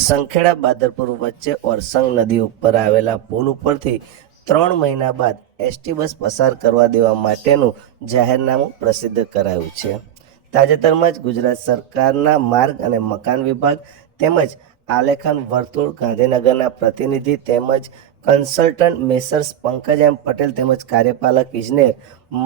સંખેડા બાદરપુર વચ્ચે ઓરસંગ નદી ઉપર આવેલા પુલ ઉપરથી 3 મહિના બાદ એસટી બસ પસાર કરવા દેવા માટેનું જાહેરનામું પ્રસિદ્ધ કરાયું છે। તાજેતરમાં જ ગુજરાત સરકારના માર્ગ અને મકાન વિભાગ તેમજ આલેખન વર્તુળ ગાંધીનગરના પ્રતિનિધિ તેમજ કન્સલ્ટન્ટ મેસર્સ પંકજ એમ પટેલ તેમજ કાર્યપાલક ઇજનેર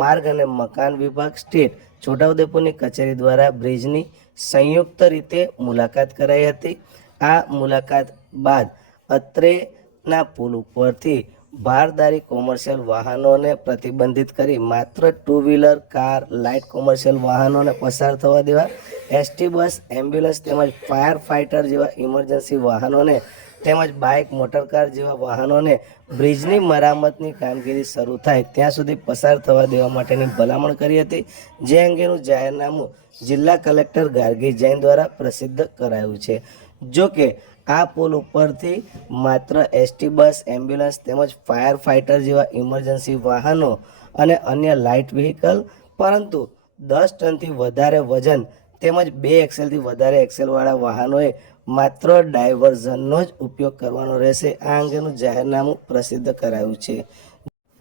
માર્ગ અને મકાન વિભાગ સ્ટેટ છોટાઉદેપુરની કચેરી દ્વારા બ્રિજની સંયુક્ત રીતે મુલાકાત કરાઈ હતી। આ મુલાકાત બાદ અત્રેના પુલ ઉપરથી ભારદારી કોમર્શિયલ વાહનોને પ્રતિબંધિત કરી માત્ર 2 વ્હીલર, કાર, લાઇટ કોમર્શિયલ વાહનોને પસાર થવા દેવા, એસટી બસ, એમ્બ્યુલન્સ તેમજ ફાયર ફાઇટર જેવા ઇમરજન્સી વાહનોને તેમજ બાઇક, મોટરકાર જેવા વાહનોને બ્રિજની મરામતની કામગીરી શરૂ થાય ત્યાં સુધી પસાર થવા દેવા માટેની ભલામણ કરી હતી, જે અંગેનું જાહેરનામું જિલ્લા કલેક્ટર ગાર્ગી જૈન દ્વારા પ્રસિદ્ધ કરાયું છે। જો કે આ પુલ ઉપરથી માત્ર એસટી બસ, એમ્બ્યુલન્સ તેમજ ફાયર ફાઇટર જેવા ઇમરજન્સી વાહનો અને અન્ય લાઇટ વ્હીકલ, પરંતુ 10 ટનથી વધારે વજન તેમજ 2 એક્સેલથી વધારે એક્સેલવાળા વાહનોએ માત્ર ડાયવર્ઝનનો જ ઉપયોગ કરવાનો રહેશે। આ અંગેનું જાહેરનામું પ્રસિદ્ધ કરાયું છે।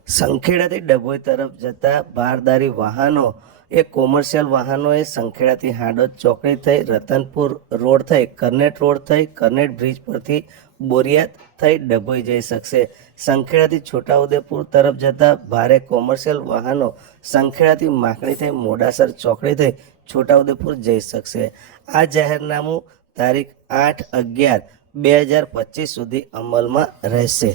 સંખેડાથી ડભોઈ તરફ જતા ભારદારી વાહનો એ કોમર્શિયલ વાહનોએ સંખેડાથી હાડોદ ચોકડી થઈ, રતનપુર રોડ થઈ, કરનેટ રોડ થઈ, કરનેટ બ્રિજ પરથી બોરિયાત થઈ ડભોઈ જઈ શકશે। સંખેડાથી છોટાઉદેપુર તરફ જતા ભારે કોમર્શિયલ વાહનો સંખેડાથી માકડી થઈ મોડાસર ચોકડી થઈ છોટાઉદેપુર જઈ શકશે। આ જાહેરનામું તારીખ 8/11/2025 સુધી અમલમાં રહેશે।